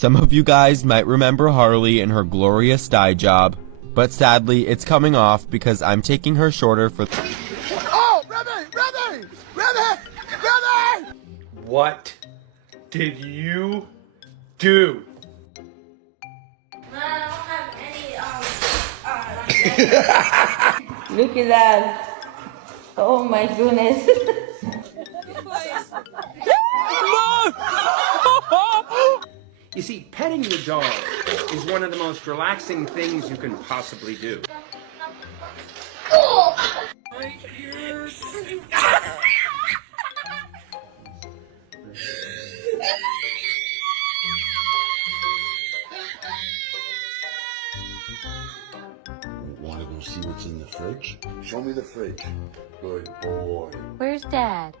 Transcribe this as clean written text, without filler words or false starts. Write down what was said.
Some of you guys might remember Harley and her glorious dye job, but sadly it's coming off because I'm taking her shorter for Oh, Remy! What did you do? I don't have any, Look at that. Oh my goodness. You see, petting your dog is one of the most relaxing things you can possibly do. Want to go see what's in the fridge? Show me the fridge. Good boy. Where's Dad?